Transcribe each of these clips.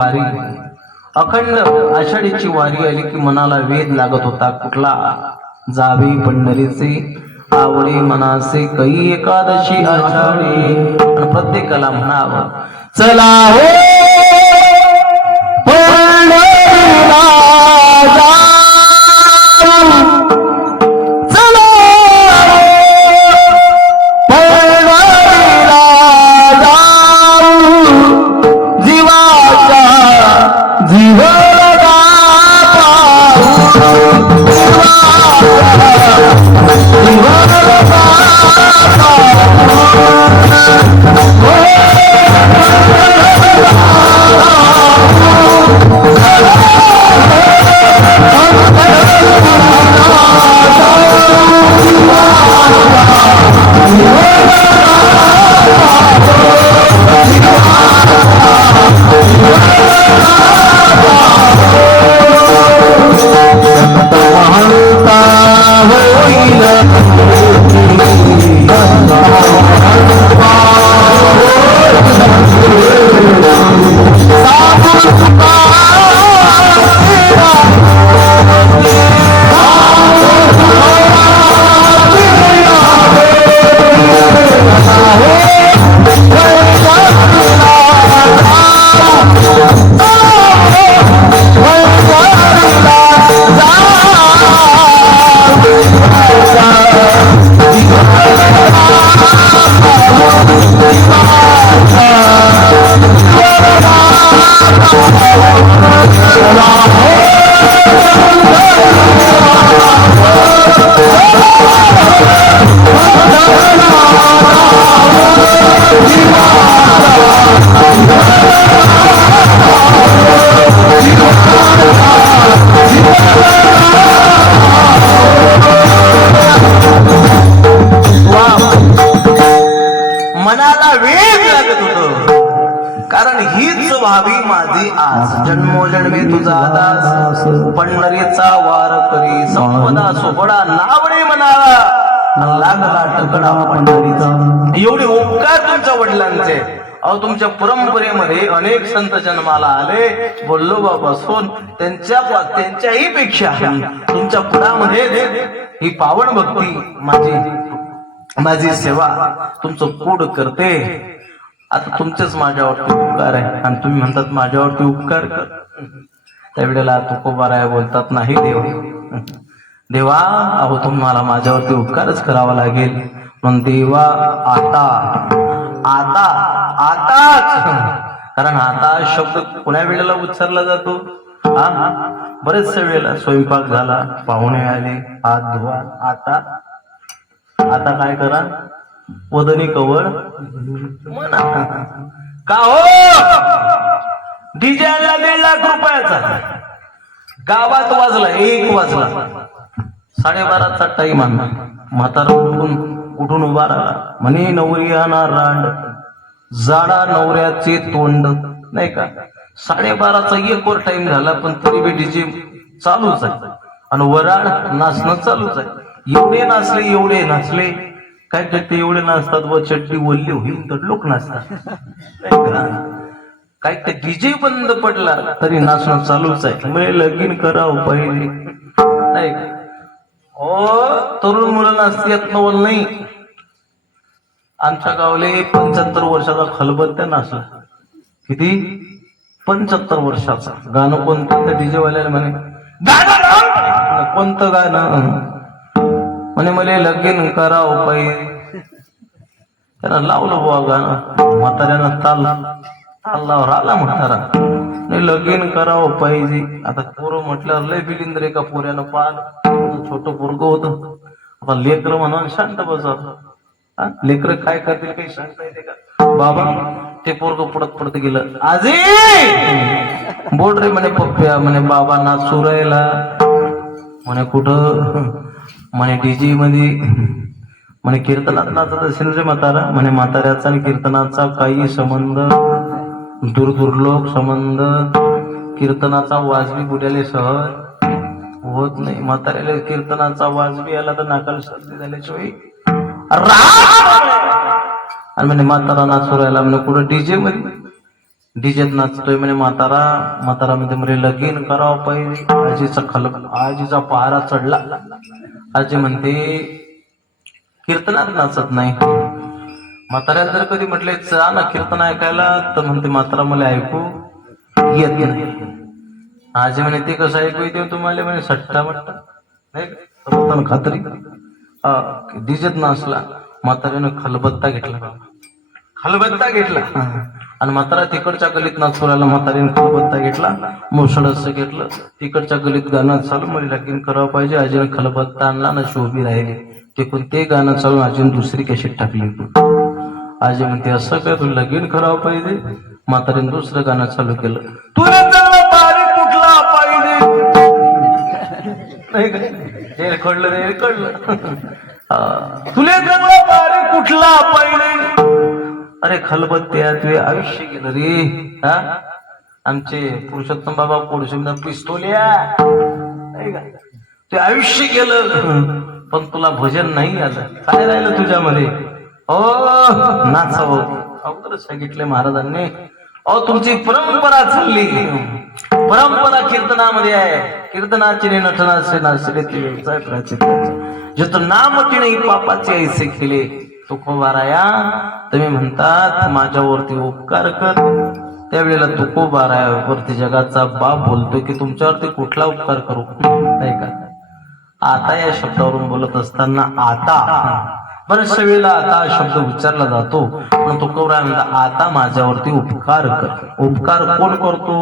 वारी अखंड आषाढीची वारी आली की मनाला वेध लागत होता कुठला जावे पंढरीचे आवडे मनासे कै एकादशी आषाढी आणि प्रत्येकाला म्हणावं चला हो पंढरीला जाऊ, चला पंढरीला जाऊ, जीवाच्या जीवनाला पाहू, जीवनाला जन्मोजन्मी तुझा दास पंढरीचा वार करी संपदा सोबडा नावडे म्हणाला लागला टकडा पंढरीचा. एवढे उपकार तुमच्या वडिलांचे. अहो तुमच्या परंपरेमध्ये अनेक संत जन्माला आले, बोललो बाबा सोन त्यांच्याही पेक्षा तुमच्या पुढामध्ये ही पावन भक्ती माझी सेवा तुमचं पूड करते. आता तुमचेच माझ्यावरती उपकार आहे आणि तुम्ही म्हणतात माझ्यावरती उपकार कर. त्यावेळेला तुकोबाराय बोलतात नाही देवा अहो तुम्हाला माझ्यावरती उपकारच करावा लागेल. म्हणून देवा आताच कारण आता शब्द कोण्या वेळेला उच्चारला जातो? बरेचशा वेळेला स्वयंपाक झाला, पाहुणे आले, हात धुवा. आता काय करा? वदनी कवळ म्हणा. का हो डीजे आणला 1.5 लाख रुपयाचा, गावात वाजला 1 वाजला, 12:30चा टाइम आणला. म्हातारा उठून उभा राहिला म्हणे नवरी आणणार रांड, जाडा नवऱ्याचे तोंड नाही का. 12:30चा 1 वर टाइम झाला पण तरी बी डीजे चालूच आहे आणि वराड नाचणं चालूच आहे. एवढे नाचले काय करते, एवढे नाचतात व चड्डी ओल्ली होईल तर लोक नाचतात. काय ते डीजे बंद पडला तरी नाचणं चालूच आहे. म्हणजे लगीन करावं पहिले नाही का. हो तरुण मुलं नाचतात नवल नाही. आमच्या गावले 75 वर्षाचा खलबत्त्या नाचला. किती? 75 वर्षाचा. गाणं कोणतं? त्या डीजे वाल्याला म्हणे गाणं कोणतं गाणं म्हणे मला लगीन करावं पाहिजे. त्याला लावलं बुवा गाणं. म्हाताऱ्यानं तालावर आला म्हातारा, नाही लगीन करावं पाहिजे. आता पोरं म्हटल्यावर लय बिलिंद्र एका पोऱ्यानं पाहिलं. छोटं पोरग होत. आता लेकर म्हणून शांत बसा. लेकर काय करतील काही सांगता येते का? बाबा ते पोरग पडत गेलं. आजी बोल रे म्हणे पप्प्या. म्हणे बाबा नाचू राहिला. म्हणे कुठं? म्हणे डीजे मध्ये. म्हणे कीर्तनात नाचत असेल रे म्हातारा. म्हणे म्हाताऱ्याचा आणि कीर्तनाचा काही संबंध, दूरलोक संबंध. कीर्तनाचा वाजवी बुड्याले सहज होत नाही. म्हाताऱ्याला कीर्तनाचा वाजवी आला तर नाकाल सर्दी झाल्याशिवाय आणि म्हणे म्हातारा नाचू राहिला. म्हणे कुठं? डीजे मध्ये. डीजेत नाचतोय म्हणे म्हातारा. म्हातारा मध्ये म्हणे लगीन करावं पाहिजे. आजीचा पहारा चढला. आजी म्हणते कीर्तनात नाचत नाही. म्हाताऱ्याला जर कधी म्हटले जा ना कीर्तन ऐकायला, तर म्हणते म्हातारा मला ऐकू येत नाही. आजी म्हणे ते कसं ऐकू येते तुम्हाला? म्हणे सट्टा बट्टा नाही खात्री. डीजेत नाचला. म्हाताऱ्यानं खलबत्ता घेतला बाबा, खलबत्ता घेतला आणि म्हातारा तिकडच्या गलीत नाचू राहिला. म्हातारीने खलबत्ता घेतला, मुसळस घेतलं, तिकडच्या गलीत गाणं चालू. म्हणजे लगीन करावं पाहिजे. आजीने खलबत्ता आणला ना शोभी राहिले. ते ते गाणं चालून आजीने दुसरी कॅसेट टाकली. आजी म्हणते असं काय तू लगीन करावं पाहिजे? म्हातारीने दुसरं गाणं चालू केलं. तुला बारीक कुठला पाहिजे नाही का? कळलं रे कळलं. तुले जवळ बारीक कुठला पाहिजे? अरे खलबत्त्या तुझे आयुष्य गेलं रे. हा आमचे पुरुषोत्तम बाबा पोडशिंदा पिस्तोल्या नाही का? ते आयुष्य गेलं पण तुला भजन नाही आलं. काय राहिलं तुझ्यामध्ये? नाचावं अवघड सांगितले महाराजांनी. तुमची परंपरा चालली. परंपरा कीर्तनामध्ये आहे. कीर्तनाची नटनाचे नाचले ते व्यवसाय प्राचित्याचे. जिथं नाम की नाही पापाचे ऐसे केले. तुकोबाराया तुम्ही म्हणतात माझ्यावरती उपकार कर. त्यावेळेला तुकोबारायावरती जगाचा बाप बोलतो की तुमच्यावरती कुठला उपकार करू? नाही का? आता या शब्दावरून बोलत असताना आता बऱ्याचशा वेळेला आता शब्द उच्चारला जातो, पण तुकोबराय म्हणतात आता माझ्यावरती उपकार कर. उपकार कोण करतो?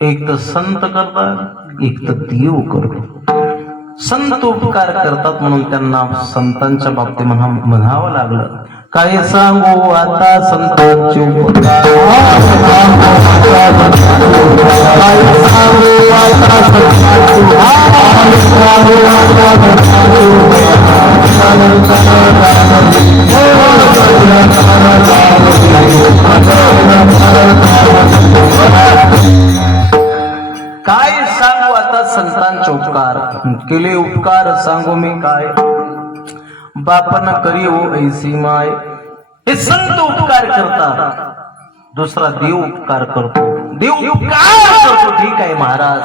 एक तर संत करतात, एक तर देव करतो. संत उपकार करतात म्हणून त्यांना संतांच्या बाबतीत म्हणावं लागलं. काय सांगू आता संतांचे उपकार, काय सांगू आता संतांचे उपकार. केले उपकार सांगू मी काय? बापन करी हो ऐसी माय. हे संत उपकार करतात. दुसरा देव उपकार करतो. देव उपकार करतो. ठीक आहे महाराज,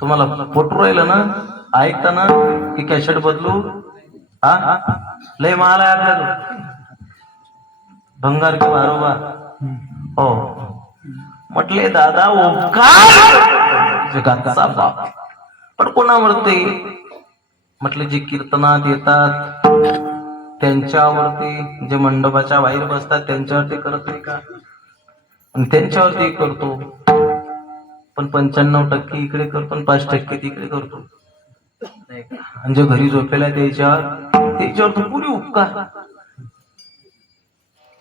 तुम्हाला फोटो राहिलं ना ऐकताना की कॅसेट बदलू? हा लय महाल आहे आपल्याला. भंगार की बारोबा हो म्हटले दादा उपकार जगाचा बाप. पण कोणावरती? म्हटले जे कीर्तनात येतात त्यांच्यावरती, जे मंडपाच्या बाहेर बसतात त्यांच्यावरती करत नाही का? त्यांच्यावरती करतो. पण 95% इकडे करतो आणि 5% तिकडे करतो. आणि जे घरी झोपेला त्याच्यावर तो पुरी उपकार,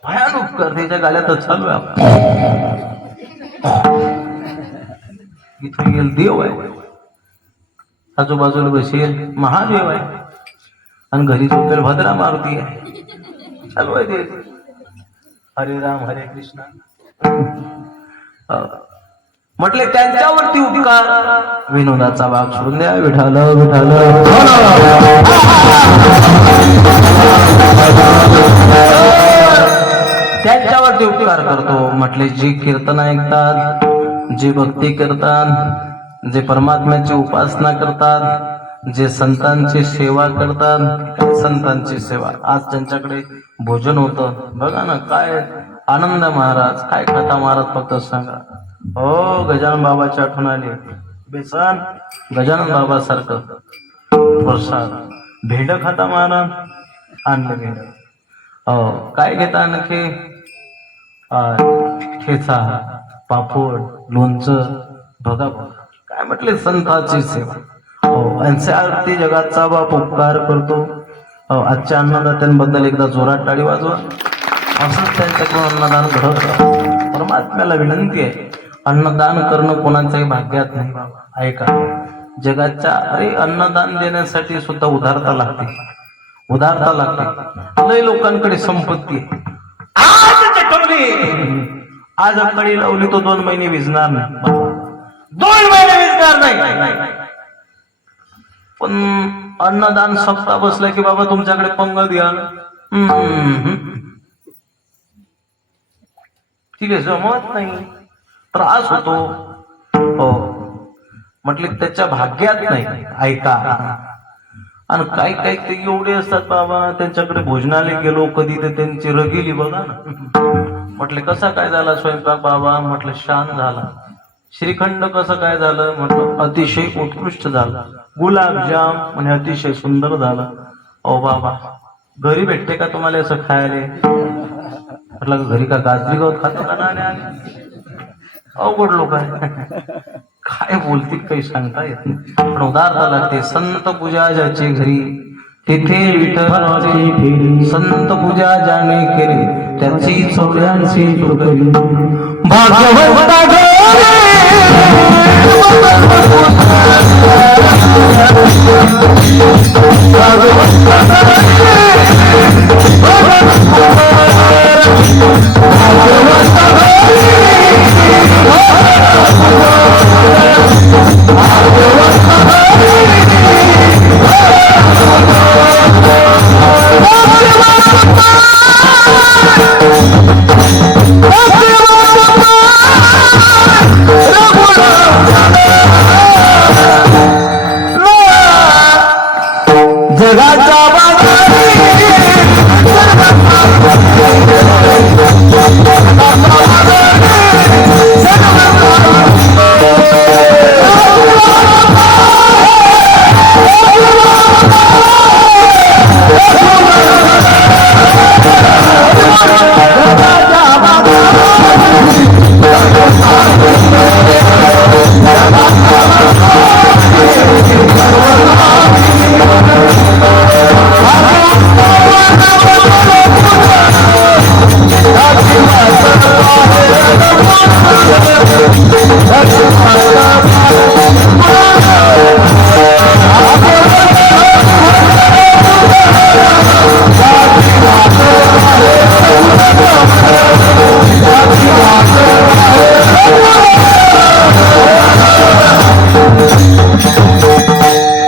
भयान उपकार त्याच्या गाल्यात चालू आहे. इथे गेल देव आहे, आजूबाजूला बसेल महादेव आहे, आणि घरी झोपेल भद्रा मारुती आहे. चालू आहे ते हरे राम हरे कृष्ण. म्हटले त्यांच्यावरती उपकार. विनोदाचा भाग सोडून द्या. विठाल विठाल त्यांच्यावरती उपकार करतो. म्हटले जे कीर्तन ऐकतात, जे भक्ती करतात, जे परमात्म्याची उपासना करतात, जे संतांची सेवा करतात. संतांची सेवा आज त्यांच्याकडे भोजन होतं बघा ना, काय आनंद. महाराज काय खाता महाराज फक्त सांगा. हो गजानन बाबाची आठवण आली. बेसन गजानन बाबा सारखं प्रसाद भेंड खाता महाराज. आणलं भेंड. हो काय घेता आणखी? ठेचा पापड लोणचं बघा बघा. काय म्हटले संतांची सेवा. हो आरती जगाचा बाप उपकार करतो. आजच्या अन्नदात्यांबद्दल एकदा जोरात टाळी वाजवा. असंच त्यांच्याकडून अन्नदान घडवतं. परमात्म्याला विनंती आहे, अन्नदान करणं कोणाच्याही भाग्यात नाही बाबा. ऐका जगाच्या अरे अन्नदान देण्यासाठी सुद्धा उदारता लागते. उदारता लागते. लय लोकांकडे संपत्ती आहे. आज कडी लावली तो 2 महिने विजणार नाही. 2 महिने विजणार नाही. पण अन्नदान सप्ताह बसला की बाबा तुमच्याकडे पंगत द्या. तिला जमत नाही, त्रास होतो. हो म्हटले त्याच्या भाग्यात नाही. ऐका, आणि काही काही ते एवढे असतात बाबा, त्यांच्याकडे भोजनालय गेलो कधी तर त्यांची रगिली बघा ना. म्हटले कसा काय झाला स्वयंपाक बाबा? म्हटलं शान झाला. श्रीखंड कसं काय झालं? म्हटलं अतिशय उत्कृष्ट झालं. गुलाबजाम म्हणे अतिशय सुंदर झालं. ओ बाबा घरी भेटते का तुम्हाला असं खायला? म्हटलं घरी का गाजरी गवत खातो का? नाही, अवघड लोक आहे. काय बोलतील काही सांगता येत नाही. पण उदाहरण लागते. संत पूजा ज्याचे घरी तेथे विठ्ठलाची फेरी. संत पूजा ज्याने केली त्याची चौऱ्यांशी तुकडी. भाग्यवंता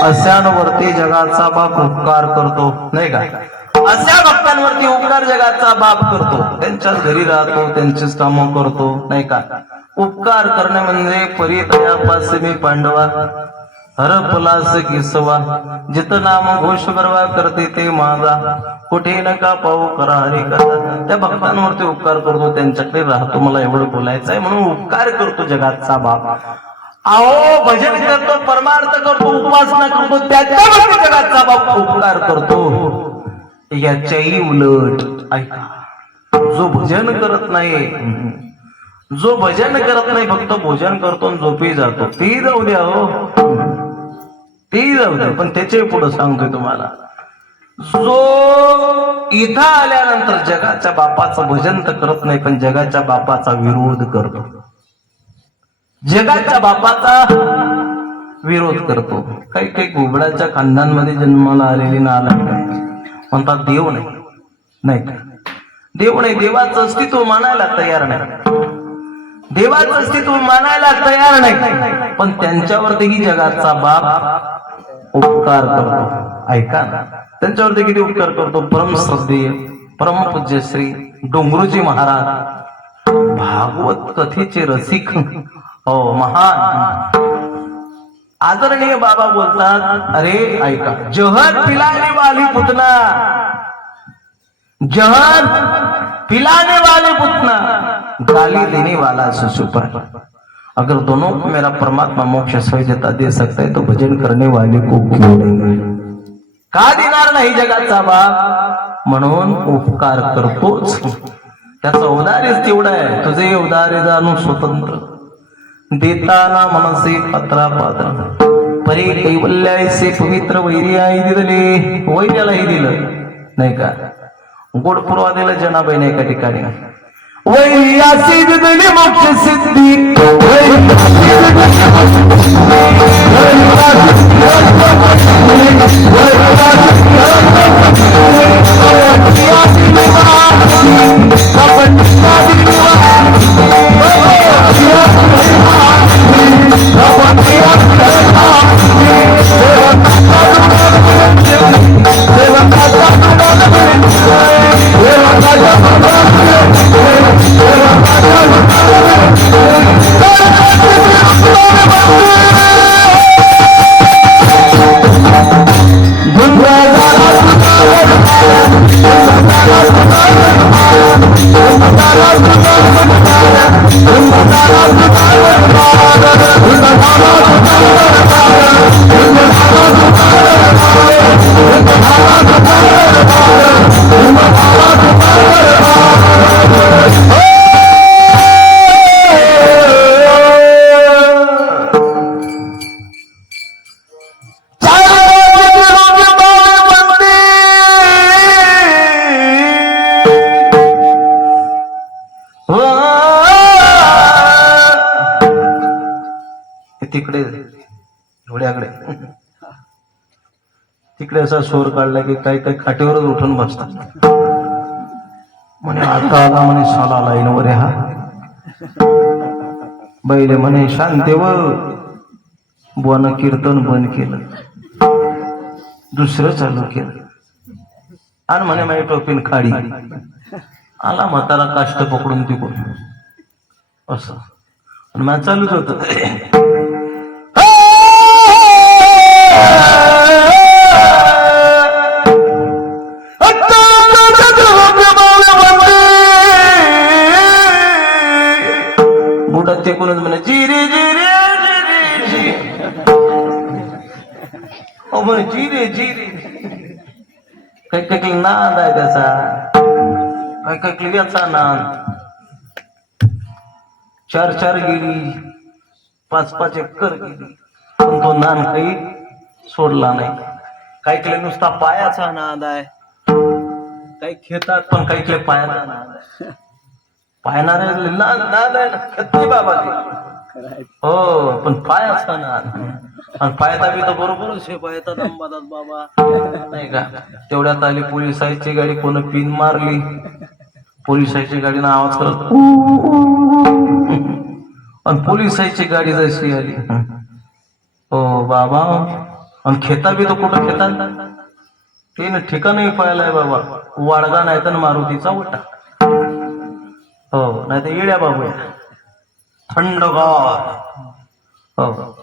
अशांवरती जगाचा बाप उपकार करतो नाही का? अशा भक्तांवरती उपकार जगाचा बाप करतो. त्यांच्याच घरी राहतो, त्यांचीच कामं करतो नाही का? उपकार करणे म्हणजे परितयापास मी पांडवा हरपलास किसवा. जित नाम घोष बरवा करते ते माझा कुठे नका पाहू करा हरी कथा. त्या भक्तांवरती उपकार करतो, त्यांच्याकडे राहतो. मला एवढं बोलायचं आहे म्हणून उपकार करतो जगाचा बाप. अहो भजन करतो, परमार्थ करतो, उपासना करतो, त्याच्यावरती जगाचा बाप उपकार करतो. याच्याही उलट ऐका, जो भजन करत नाही, जो भजन करत नाही, फक्त भोजन करतो झोपी जातो, ती जाऊ द्या हो, ती जाऊ द्या. पण त्याचे पुढे सांगतोय तुम्हाला, जो इथं आल्यानंतर जगाच्या बापाचं भजन तर करत नाही, पण जगाच्या बापाचा विरोध करतो, जगाच्या बापाचा विरोध करतो. काही काही घुबडाच्या खानदानमध्ये जन्माला आलेली नालायक म्हणतात देव नाही, नाही का? देव नाही, देवाचं अस्तित्व मानायला तयार नाही, देवाचं अस्तित्व मानायला तयार नाही, पण त्यांच्यावरती जगाचा बाप उपकार करतो. ऐका ना, त्यांच्यावरती किती उपकार करतो. परमश्रद्धेय परमपूज्य श्री डोंगरूजी महाराज भागवत कथेचे रसिक, हो महान आदरणीय बाबा बोलतात, अरे ऐका, जहर पिलाने वाली पुतना, जहर पिलाने वाले पुतना, गाली देने वाला सुसुपर. अगर दोनों को मेरा परमात्मा मोक्ष सहजता दे सकता है तो भजन करने वाले को क्यों नहीं? का देणार नाही जगाचा बाप? म्हणून उपकार करतोच. त्याचा उदारेच तेवढा आहे, तुझे उदारे जाणून स्वतंत्र देताना मनसे पत्रा पात्र परे कैवल्याचे पवित्र वैरी आई दिले, वैर्यालाही दिलं नाही का? गोडपुरवा दिला जनाबाईने एका ठिकाणी, वैर्यासी दिली मोक्ष सिद्धी, तिकडे घोड्याकडे तिकडे असा शोर काढला की काही काही खाटीवरच उठून बसतात. म्हणे आता आला म्हणे साला लाईनवर हा. बैले म्हणे शांती व बुवानं कीर्तन बंद केलं, दुसरं चालू केलं आणि म्हणे माझी टोपीन खाडी. आला म्हातारा काष्ट पकडून तिकडून असं आणि मला चालूच होत. बुडा ते कोणच म्हणे जिरे जिरे जिरे ओ म्हणे जिरे जिरे. काही काही नाद आहे त्याचा, काही काही याचा नाद. 4-4 गेली, 5-5 एकर गेली, पण तो नाद काही सोडला नाही. काही काही नुसता पायाचा नाद आहे, काही खेतात पण काही काही पायाचा नाद आहे. पायणारे नाद आहे ना, खेत नाही बाबा ते. हो पण पायाचा नाद. आणि पायता बी तर बरोबरच हे पायता दंबादात बाबा नाही का. तेवढ्यात आली पोलिसाची गाडी, कोण पिन मारली, पोलिसाची गाडीनं आवाज करत आणि पोलिसाची गाडी जशी आली हो बाबा. आणि खेता बी तो कुठं खेतात ते ठिकाणही पाहिलाय बाबा. वाडगा नाही तर मारुतीचा उठा, हो नाही तर येड्या बाबू थंडगार. हो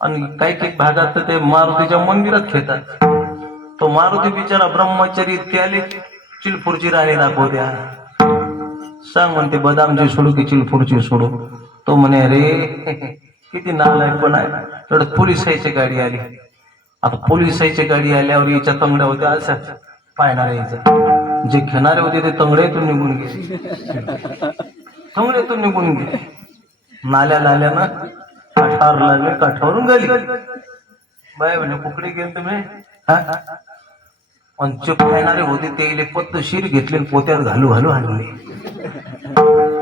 आणि काही काही भागात तर ते मारुतीच्या मंदिरात खेळतात. तो मारुती बिचारा ब्रह्मचारी त्याले चिलपूरची राणी दाखवत्या. सांग म्हणते बदामची सोडू की चिलपूरची सोडू. तो म्हणे अरे किती नालायक पण आहे. तेवढं पोलिसाची गाडी आली. आता पोलिसाची गाडी आल्यावर याच्या तंगड्या होत्या असं पाहणार यायचं. जे घेणारे होते ते तंगड्यातून निघून गेले, तंगड्यातून निघून गेले. नाल्या नाल्यानं काठावर लागले, काठावरून गेली. बाय म्हणे कुकडे गेले तुम्ही. पंच खाणारे होते ते पद्धतशीर घेतले, पोत्यात घालू घालू आणले.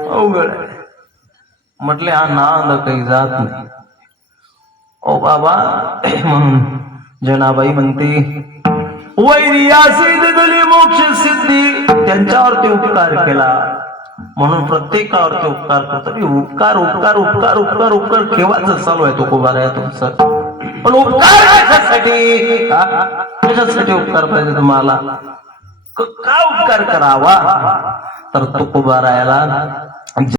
अवघड म्हटले हा नांद काही जात नाही. ओ बाबा म्हणून जनाबाई म्हणते वैर्यासी दिली मोक्ष सिद्धी. त्यांच्यावरती उपकार केला म्हणून प्रत्येकावरती उपकार करतो. उपकार उपकार उपकार उपकार उपकार केव्हाच चालू आहे तो कुभार आहे तुमचा. पण उपकार कशासाठी, कशासाठी उपकार पाहिजे तुम्हाला, का उपकार करावा. तर तो कुभारायला